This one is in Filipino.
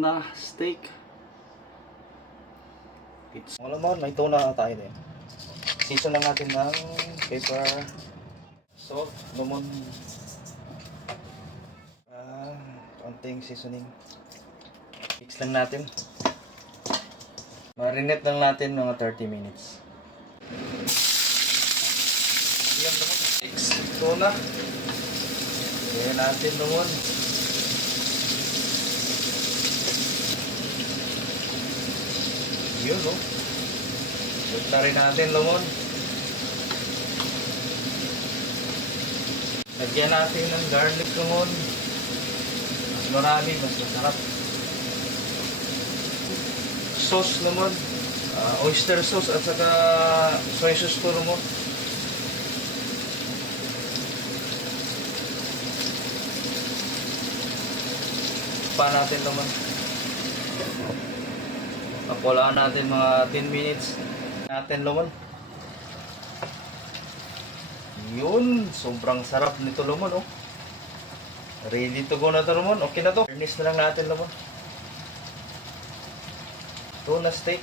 tuna steak. Malaman, may tuna na tayo din. Season lang natin ng pepper, salt, lemon, konting seasoning. Mix lang natin. Marinate lang natin mga 30 minutes. Yan naman. Mix tuna. Gawin natin naman. Yun, no? Huwag na rin natin lemon. Lagyan natin ng garlic lemon. Mas marami, mas masarap. Sauce lemon. Oyster sauce at saka soy sauce po lemon. Pa natin lemon. Pakulaan natin mga 10 minutes natin lemon. Yun, sobrang sarap nito lemon, oh. Ready to go na to lemon. Okay na to. Furnish na lang natin lemon. Tuna steak.